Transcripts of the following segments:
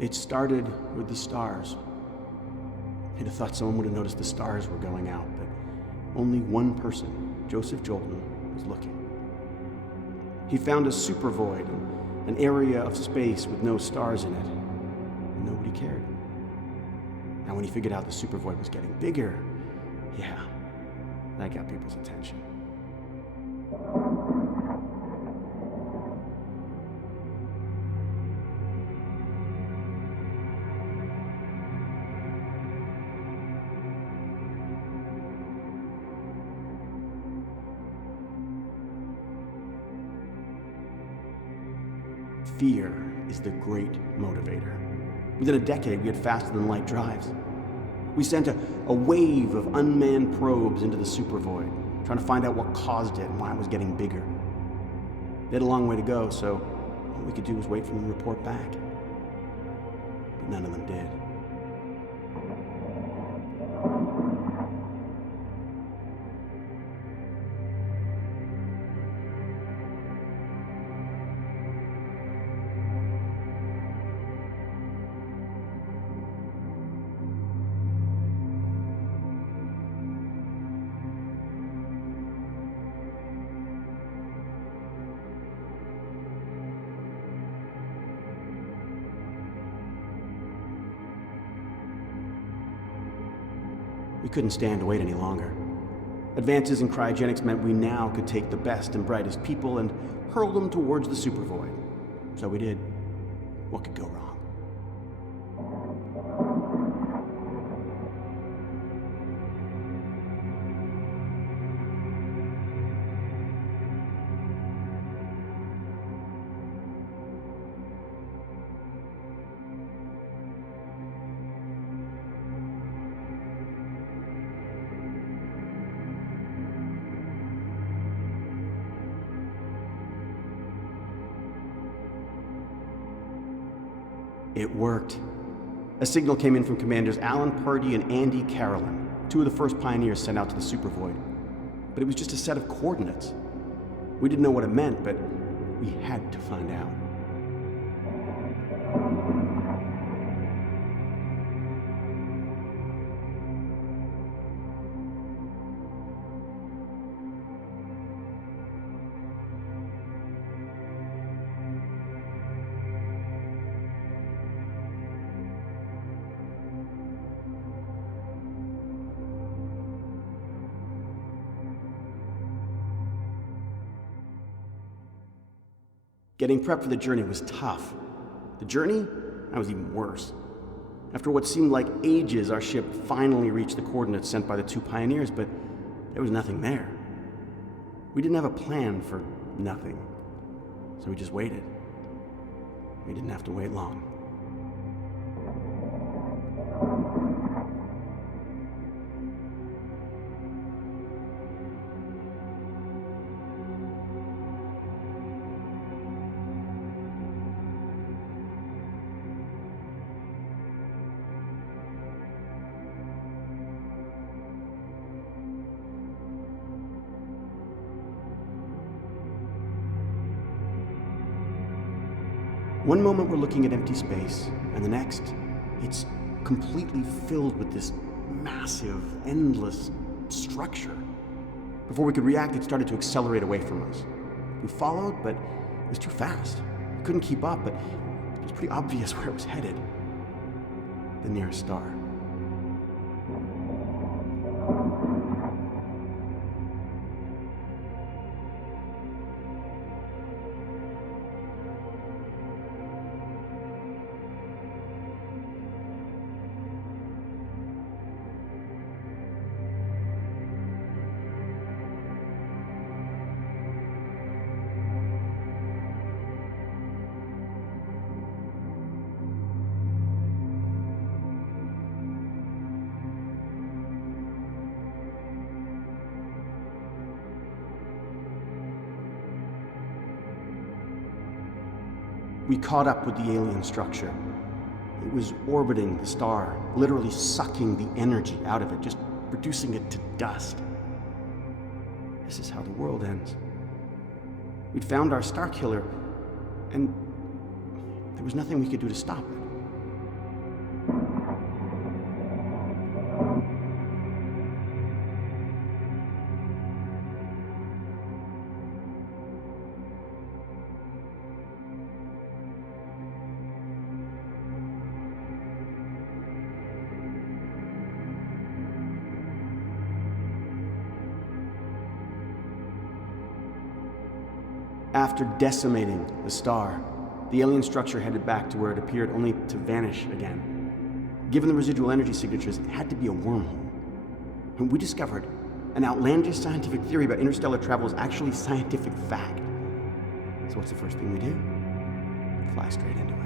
It started with the stars. You'd have thought someone would have noticed the stars were going out, but only one person, Joseph Joulton, was looking. He found a supervoid, an area of space with no stars in it, and nobody cared. Now, when he figured out the supervoid was getting bigger, yeah, that got people's attention. Fear is the great motivator. Within a decade, we had faster-than-light drives. We sent a wave of unmanned probes into the supervoid, trying to find out what caused it and why it was getting bigger. They had a long way to go, so all we could do was wait for them to report back. But none of them did. We couldn't stand to wait any longer. Advances in cryogenics meant we now could take the best and brightest people and hurl them towards the supervoid. So we did. What could go wrong? It worked. A signal came in from Commanders Alan Purdy and Andy Carolyn, two of the first pioneers sent out to the supervoid. But it was just a set of coordinates. We didn't know what it meant, but we had to find out. Getting prepped for the journey was tough. The journey? That was even worse. After what seemed like ages, our ship finally reached the coordinates sent by the two pioneers, but there was nothing there. We didn't have a plan for nothing, so we just waited. We didn't have to wait long. One moment we're looking at empty space, and the next, it's completely filled with this massive, endless structure. Before we could react, it started to accelerate away from us. We followed, but it was too fast. We couldn't keep up, but it was pretty obvious where it was headed. The nearest star. We caught up with the alien structure. It was orbiting the star, literally sucking the energy out of it, just reducing it to dust. This is how the world ends. We'd found our star killer, and there was nothing we could do to stop it. After decimating the star, the alien structure headed back to where it appeared, only to vanish again. Given the residual energy signatures, it had to be a wormhole. And we discovered an outlandish scientific theory about interstellar travel is actually scientific fact. So what's the first thing we do? Fly straight into it.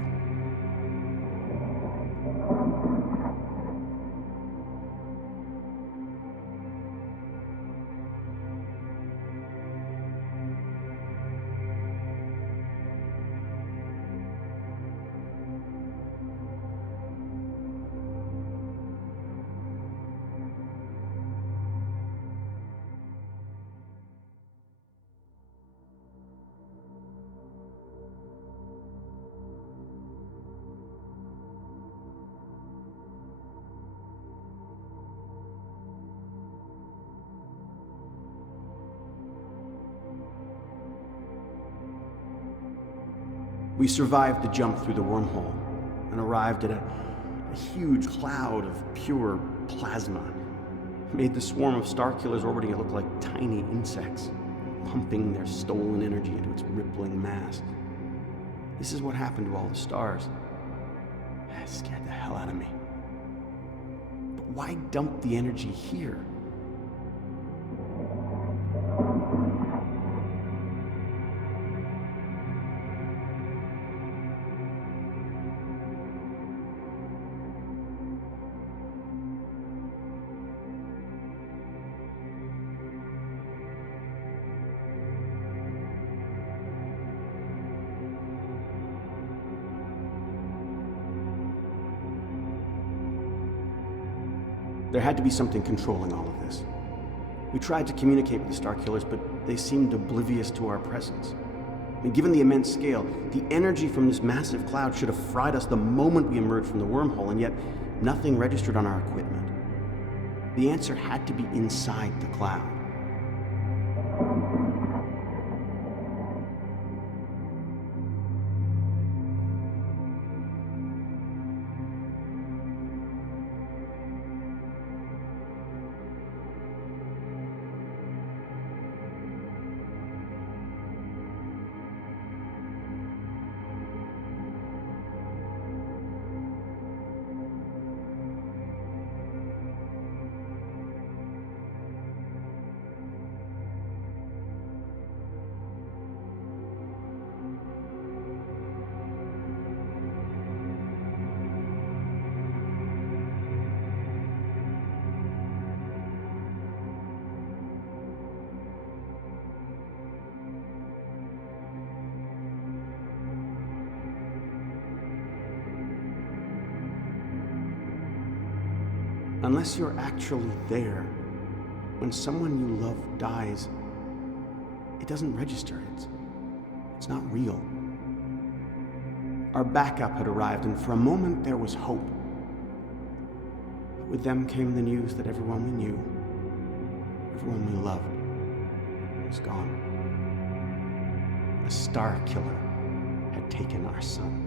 We survived the jump through the wormhole and arrived at a huge cloud of pure plasma. It made the swarm of star killers orbiting it look like tiny insects, pumping their stolen energy into its rippling mass. This is what happened to all the stars. That scared the hell out of me. But why dump the energy here? There had to be something controlling all of this. We tried to communicate with the Star Killers, but they seemed oblivious to our presence. And given the immense scale, the energy from this massive cloud should have fried us the moment we emerged from the wormhole, and yet nothing registered on our equipment. The answer had to be inside the cloud. Unless you're actually there, when someone you love dies, it doesn't register. It's not real. Our backup had arrived, and for a moment there was hope. But with them came the news that everyone we knew, everyone we loved, was gone. A star killer had taken our son.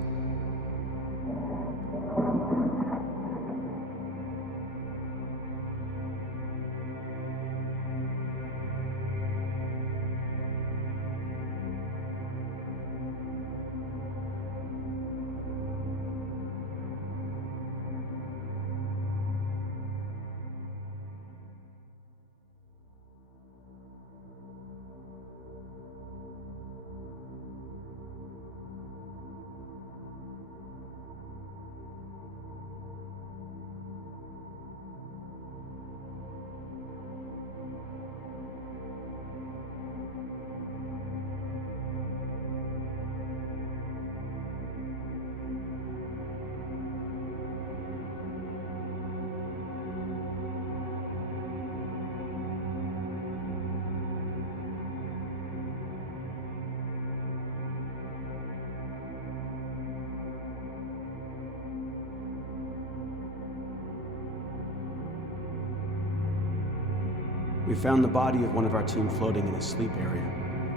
We found the body of one of our team floating in his sleep area,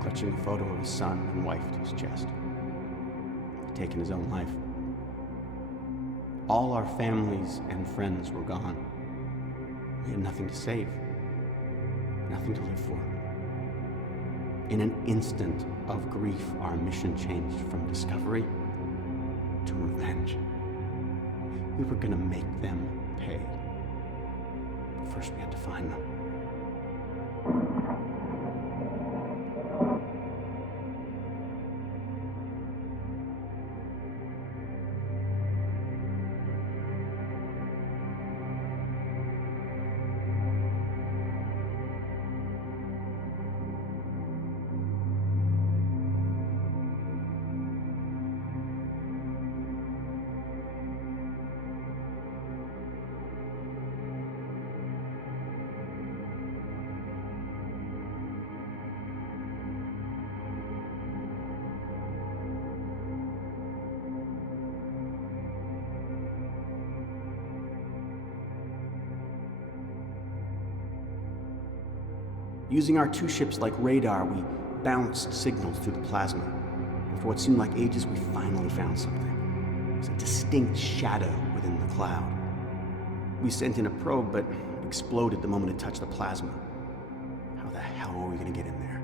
clutching a photo of his son and wife to his chest. He'd taken his own life. All our families and friends were gone. We had nothing to save, nothing to live for. In an instant of grief, our mission changed from discovery to revenge. We were gonna make them pay. But first, we had to find them. Using our two ships like radar, we bounced signals through the plasma. And for what seemed like ages, we finally found something. It was a distinct shadow within the cloud. We sent in a probe, but it exploded the moment it touched the plasma. How the hell were we gonna get in there?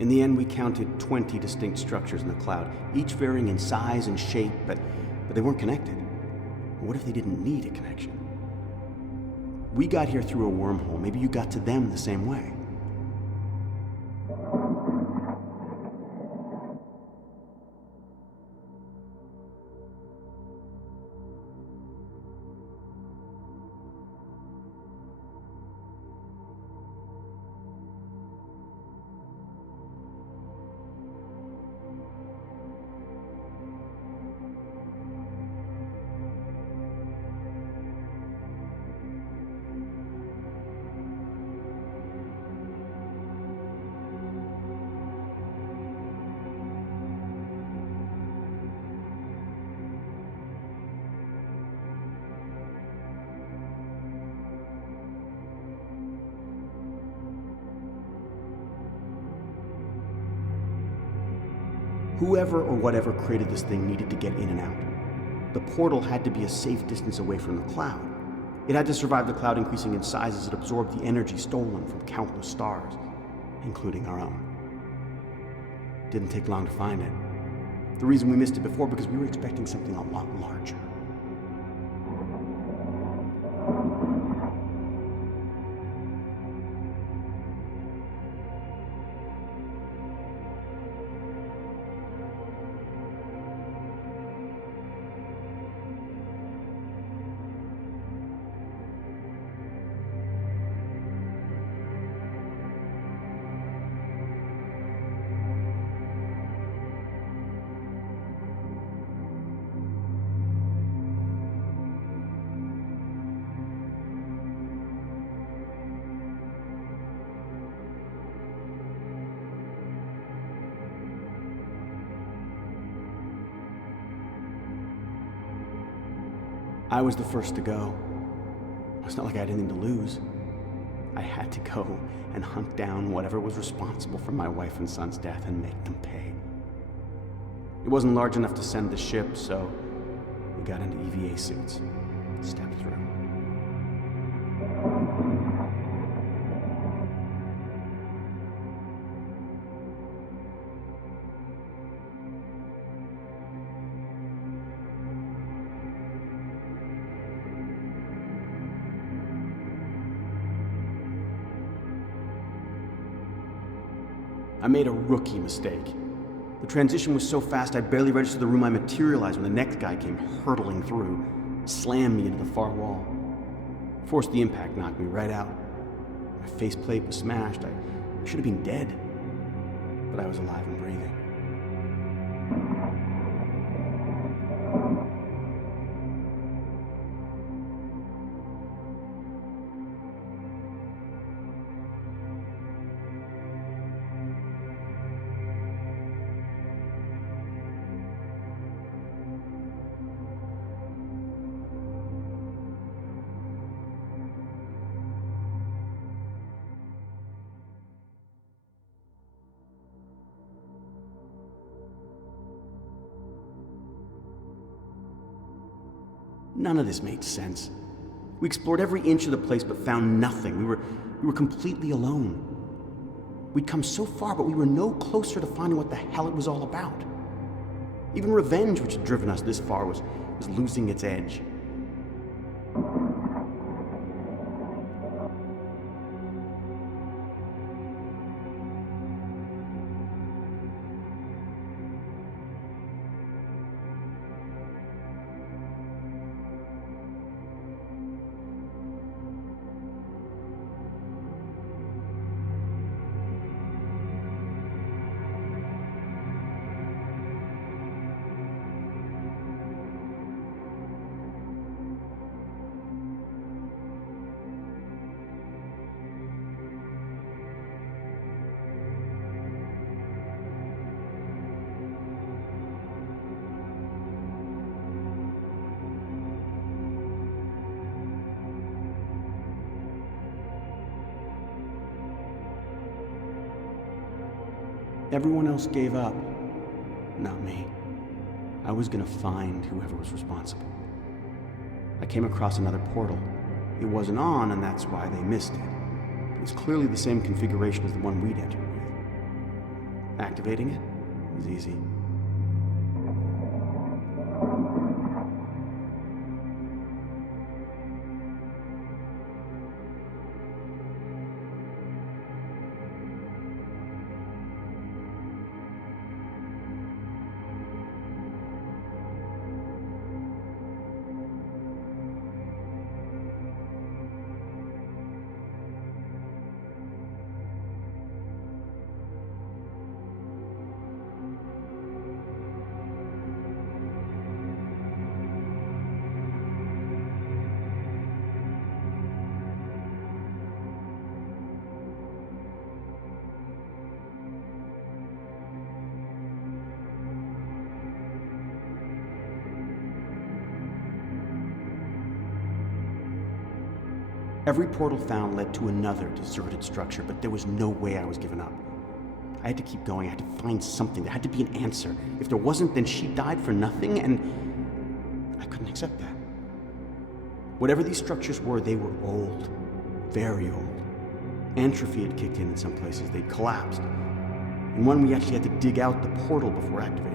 In the end, we counted 20 distinct structures in the cloud, each varying in size and shape, but they weren't connected. What if they didn't need a connection? We got here through a wormhole. Maybe you got to them the same way. Whoever or whatever created this thing needed to get in and out. The portal had to be a safe distance away from the cloud. It had to survive the cloud increasing in size as it absorbed the energy stolen from countless stars, including our own. Didn't take long to find it. The reason we missed it before, because we were expecting something a lot larger. I was the first to go. It's not like I had anything to lose. I had to go and hunt down whatever was responsible for my wife and son's death and make them pay. It wasn't large enough to send the ship, so we got into EVA suits, stepped through. I made a rookie mistake. The transition was so fast I barely registered the room I materialized when the next guy came hurtling through, slammed me into the far wall. Forced the impact knocked me right out. My faceplate was smashed. I should have been dead, but I was alive and breathing. None of this made sense. We explored every inch of the place but found nothing. We were completely alone. We'd come so far, but we were no closer to finding what the hell it was all about. Even revenge, which had driven us this far, was losing its edge. Everyone else gave up. Not me. I was gonna find whoever was responsible. I came across another portal. It wasn't on, and that's why they missed it. It was clearly the same configuration as the one we'd entered with. Activating it was easy. Every portal found led to another deserted structure, but there was no way I was giving up. I had to keep going. I had to find something. There had to be an answer. If there wasn't, then she died for nothing, and I couldn't accept that. Whatever these structures were, they were old. Very old. Entropy had kicked in some places. They'd collapsed. In one, we actually had to dig out the portal before activating it.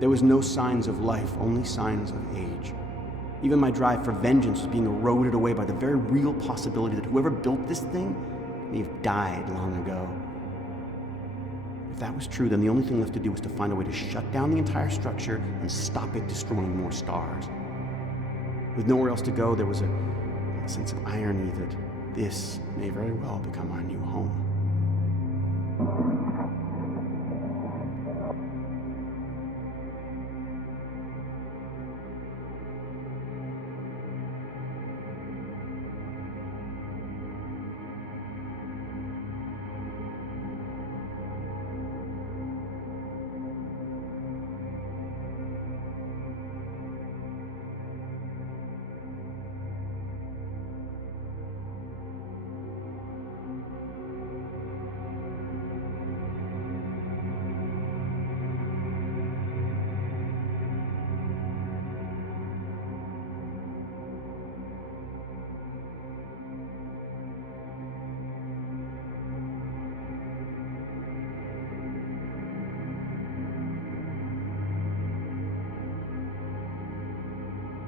There was no signs of life, only signs of age. Even my drive for vengeance was being eroded away by the very real possibility that whoever built this thing may have died long ago. If that was true, then the only thing left to do was to find a way to shut down the entire structure and stop it destroying more stars. With nowhere else to go, there was a sense of irony that this may very well become our new home.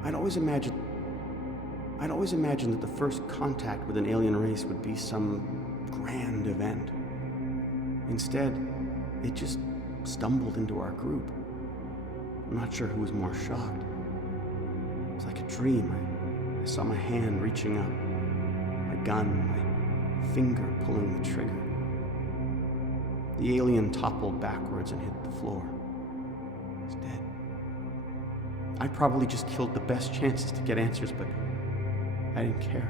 I'd always imagined that the first contact with an alien race would be some grand event. Instead, it just stumbled into our group. I'm not sure who was more shocked. It was like a dream. I saw my hand reaching up, my gun, my finger pulling the trigger. The alien toppled backwards and hit the floor. He's dead. I probably just killed the best chances to get answers, but I didn't care.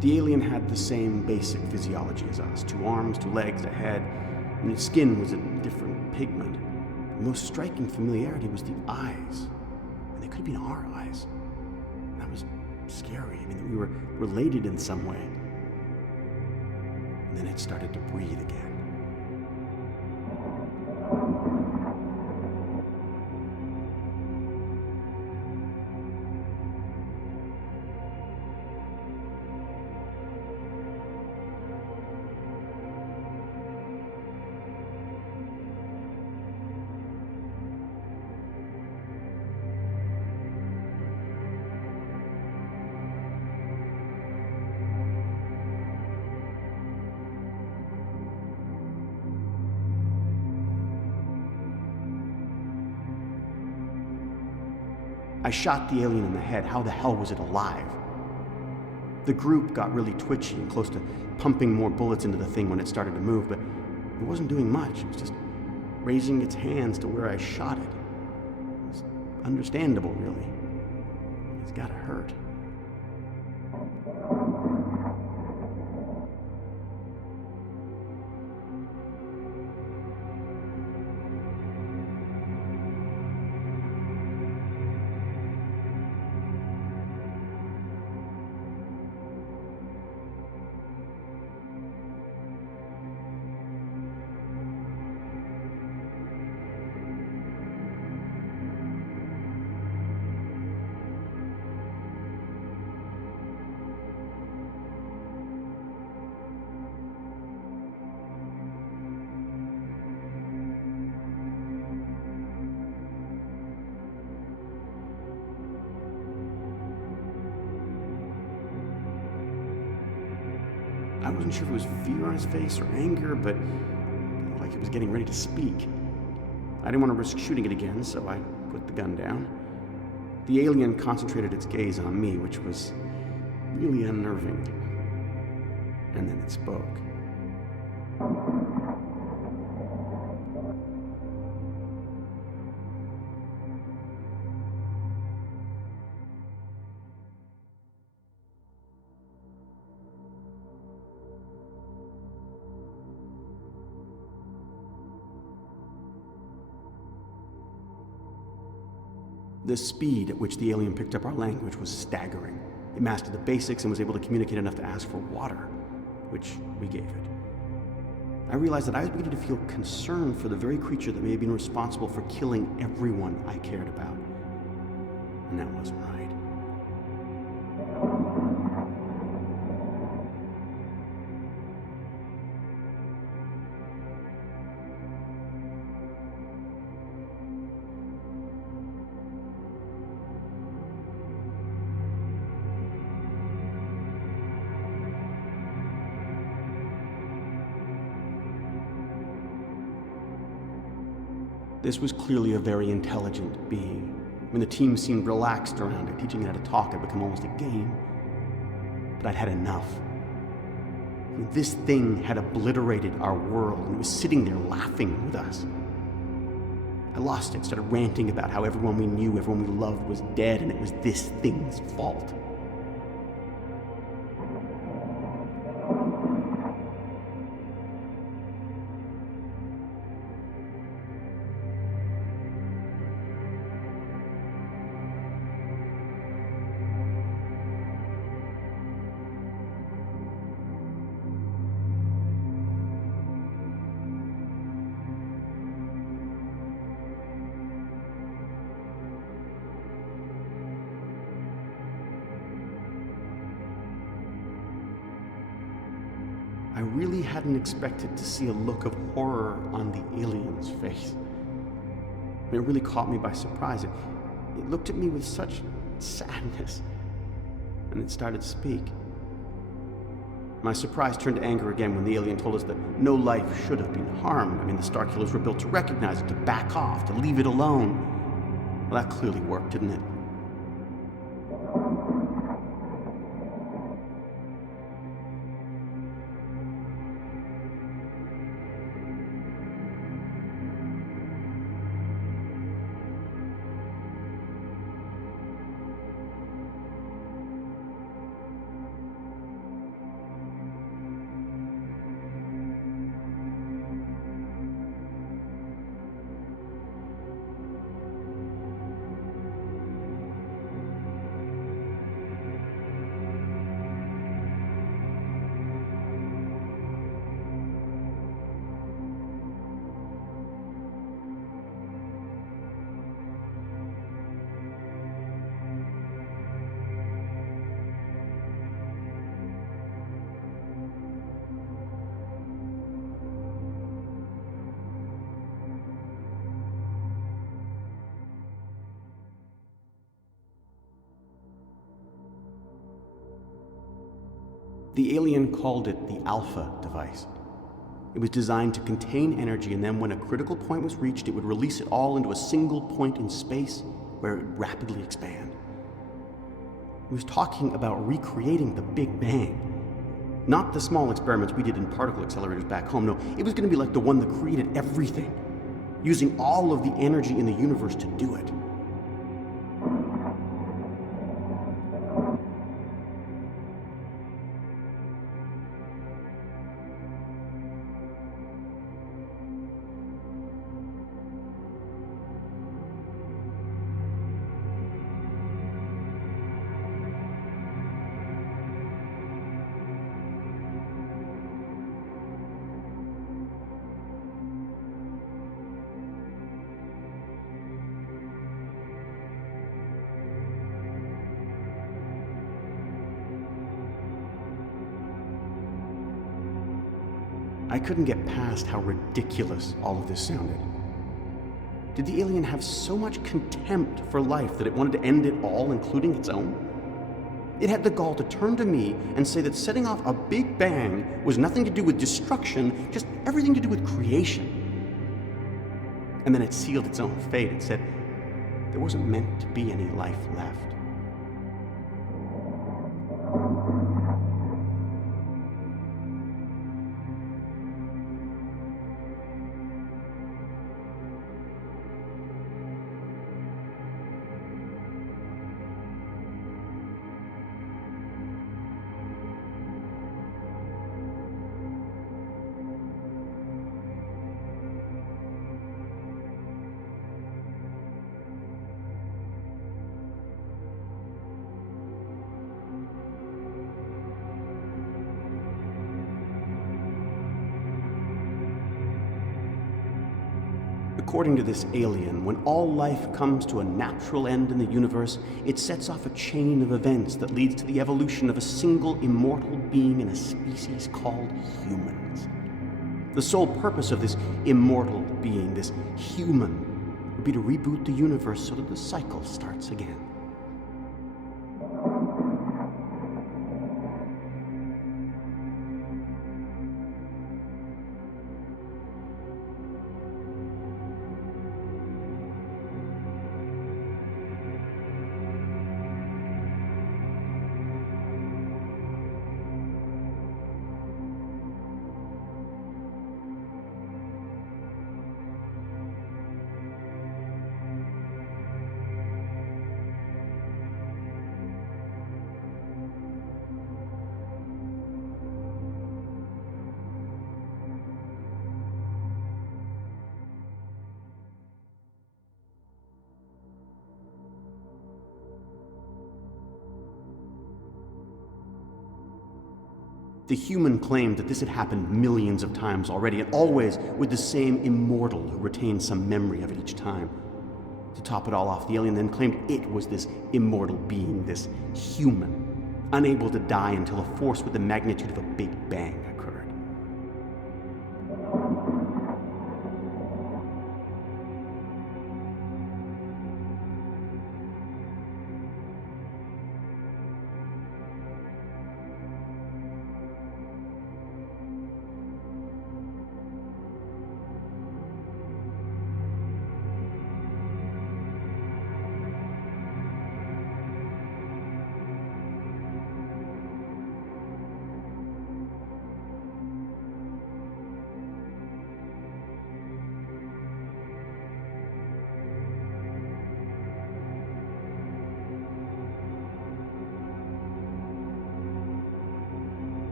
The alien had the same basic physiology as us, 2 arms, 2 legs, a head, and its skin was a different pigment. The most striking familiarity was the eyes, and they could have been our eyes. That was scary. I mean, that we were related in some way. And then it started to breathe again. I shot the alien in the head. How the hell was it alive? The group got really twitchy and close to pumping more bullets into the thing when it started to move, but it wasn't doing much. It was just raising its hands to where I shot it. It was understandable, really. It's gotta hurt. I wasn't sure if it was fear on his face or anger, but like he was getting ready to speak. I didn't want to risk shooting it again, so I put the gun down. The alien concentrated its gaze on me, which was really unnerving. And then it spoke. The speed at which the alien picked up our language was staggering. It mastered the basics and was able to communicate enough to ask for water, which we gave it. I realized that I was beginning to feel concern for the very creature that may have been responsible for killing everyone I cared about. And that wasn't right. This was clearly a very intelligent being. When the team seemed relaxed around it, teaching it how to talk had become almost a game. But I'd had enough. This thing had obliterated our world, and it was sitting there laughing with us. I lost it, started ranting about how everyone we knew, everyone we loved was dead, and it was this thing's fault. I really hadn't expected to see a look of horror on the alien's face. It really caught me by surprise. It looked at me with such sadness, and it started to speak. My surprise turned to anger again when the alien told us that no life should have been harmed. I mean, the Starkillers were built to recognize it, to back off, to leave it alone. Well, that clearly worked, didn't it? The alien called it the Alpha device. It was designed to contain energy, and then when a critical point was reached, it would release it all into a single point in space where it would rapidly expand. It was talking about recreating the Big Bang. Not the small experiments we did in particle accelerators back home. No, it was going to be like the one that created everything, using all of the energy in the universe to do it. I couldn't get past how ridiculous all of this sounded. Did the alien have so much contempt for life that it wanted to end it all, including its own? It had the gall to turn to me and say that setting off a Big Bang was nothing to do with destruction, just everything to do with creation. And then it sealed its own fate. It said there wasn't meant to be any life left. According to this alien, when all life comes to a natural end in the universe, it sets off a chain of events that leads to the evolution of a single immortal being in a species called humans. The sole purpose of this immortal being, this human, would be to reboot the universe so that the cycle starts again. The human claimed that this had happened millions of times already, and always with the same immortal who retained some memory of it each time. To top it all off, the alien then claimed it was this immortal being, this human, unable to die until a force with the magnitude of a Big Bang occurred.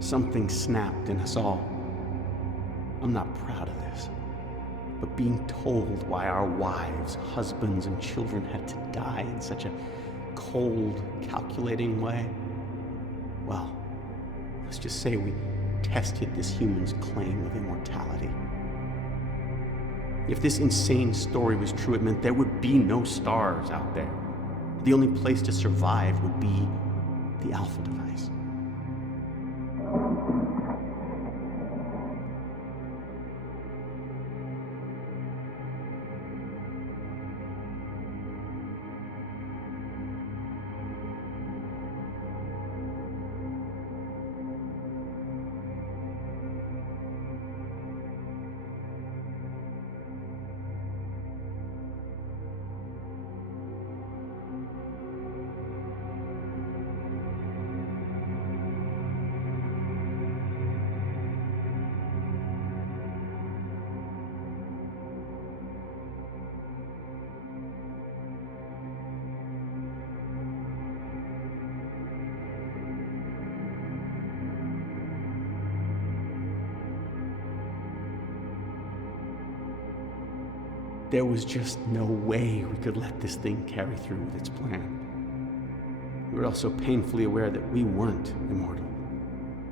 Something snapped in us all. I'm not proud of this, but being told why our wives, husbands, and children had to die in such a cold, calculating way, well, let's just say we tested this human's claim of immortality. If this insane story was true, it meant there would be no stars out there. The only place to survive would be the Alpha device. There was just no way we could let this thing carry through with its plan. We were also painfully aware that we weren't immortal.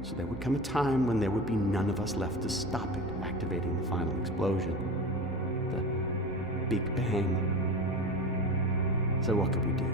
So there would come a time when there would be none of us left to stop it activating the final explosion. The Big Bang. So what could we do?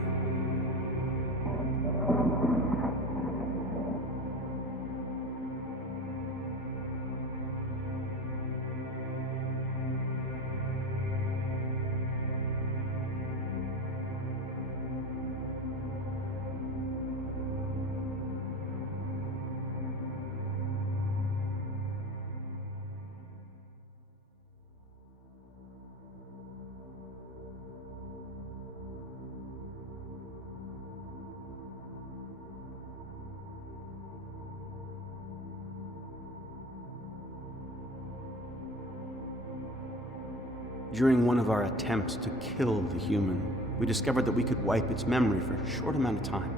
During one of our attempts to kill the human, we discovered that we could wipe its memory for a short amount of time.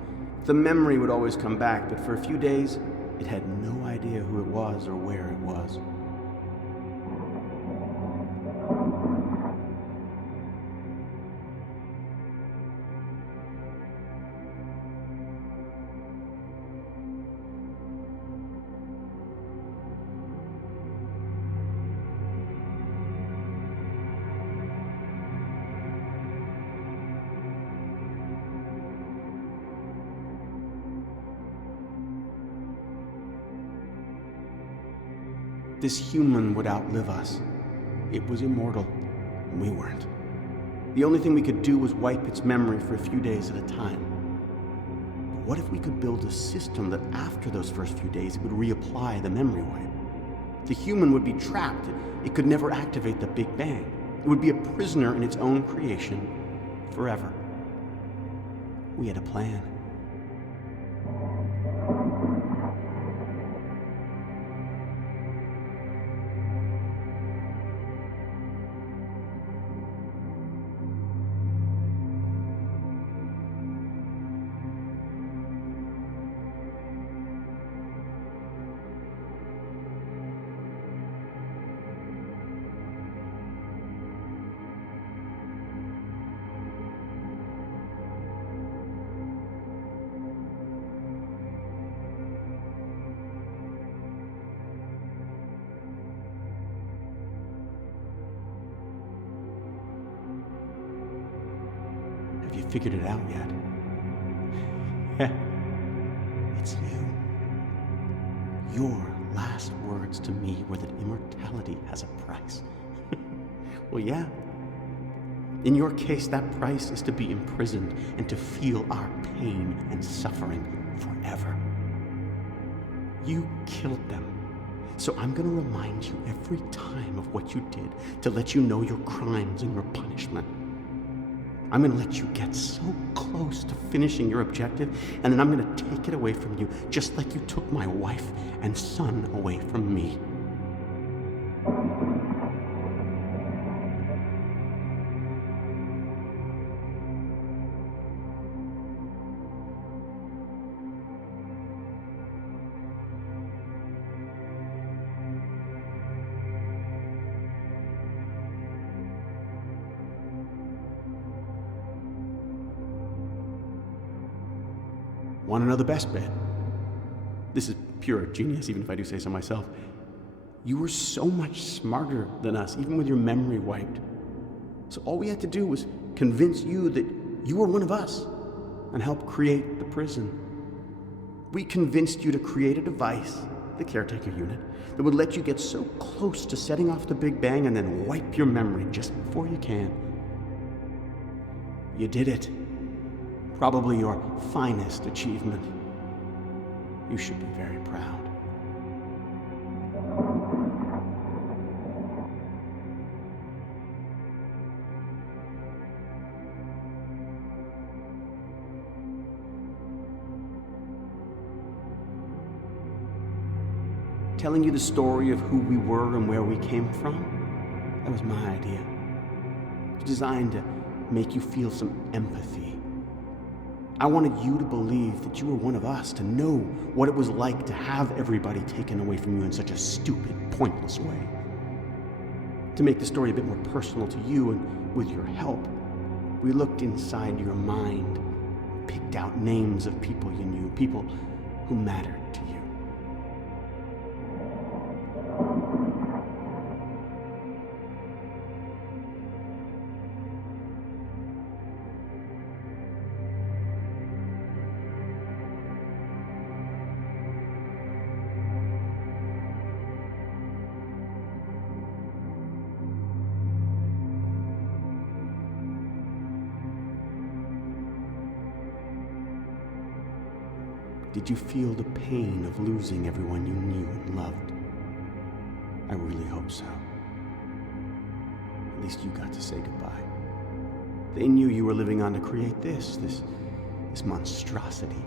The memory would always come back, but for a few days, it had no idea who it was or where it was. This human would outlive us. It was immortal, and we weren't. The only thing we could do was wipe its memory for a few days at a time. But what if we could build a system that after those first few days, it would reapply the memory wipe? The human would be trapped. It could never activate the Big Bang. It would be a prisoner in its own creation forever. We had a plan. Have you figured it out yet? It's you. Your last words to me were that immortality has a price. Well, yeah. In your case, that price is to be imprisoned and to feel our pain and suffering forever. You killed them. So I'm going to remind you every time of what you did to let you know your crimes and your punishment. I'm going to let you get so close to finishing your objective, and then I'm going to take it away from you, just like you took my wife and son away from me. Want to know the best bit? This is pure genius, even if I do say so myself. You were so much smarter than us, even with your memory wiped. So all we had to do was convince you that you were one of us and help create the prison. We convinced you to create a device, the caretaker unit, that would let you get so close to setting off the Big Bang and then wipe your memory just before you can. You did it. Probably your finest achievement. You should be very proud. Telling you the story of who we were and where we came from, that was my idea. It's designed to make you feel some empathy. I wanted you to believe that you were one of us, to know what it was like to have everybody taken away from you in such a stupid, pointless way. To make the story a bit more personal to you, and with your help, we looked inside your mind, picked out names of people you knew, people who mattered to you. Did you feel the pain of losing everyone you knew and loved? I really hope so. At least you got to say goodbye. They knew you were living on to create this monstrosity.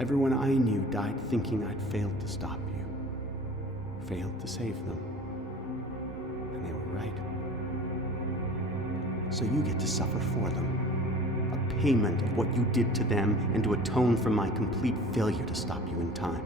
Everyone I knew died thinking I'd failed to stop you, failed to save them. And they were right. So you get to suffer for them. A payment of what you did to them and to atone for my complete failure to stop you in time.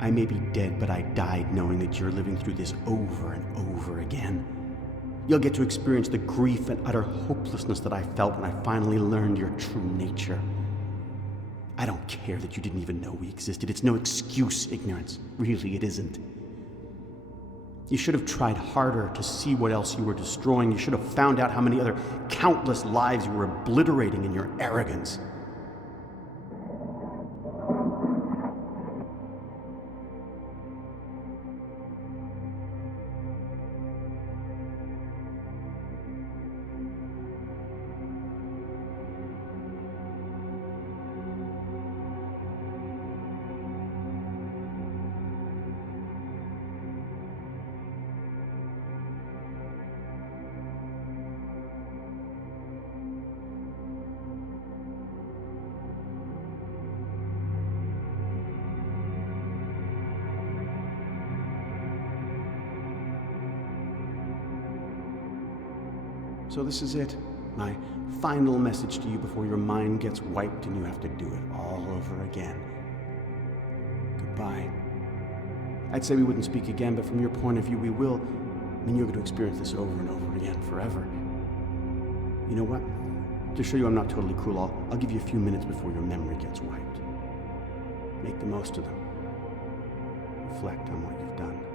I may be dead, but I died knowing that you're living through this over and over again. You'll get to experience the grief and utter hopelessness that I felt when I finally learned your true nature. I don't care that you didn't even know we existed. It's no excuse, ignorance. Really, it isn't. You should have tried harder to see what else you were destroying. You should have found out how many other countless lives you were obliterating in your arrogance. So this is it, my final message to you before your mind gets wiped and you have to do it all over again. Goodbye. I'd say we wouldn't speak again, but from your point of view, we will. I mean, you're going to experience this over and over again, forever. You know what? To show you I'm not totally cruel, I'll give you a few minutes before your memory gets wiped. Make the most of them. Reflect on what you've done.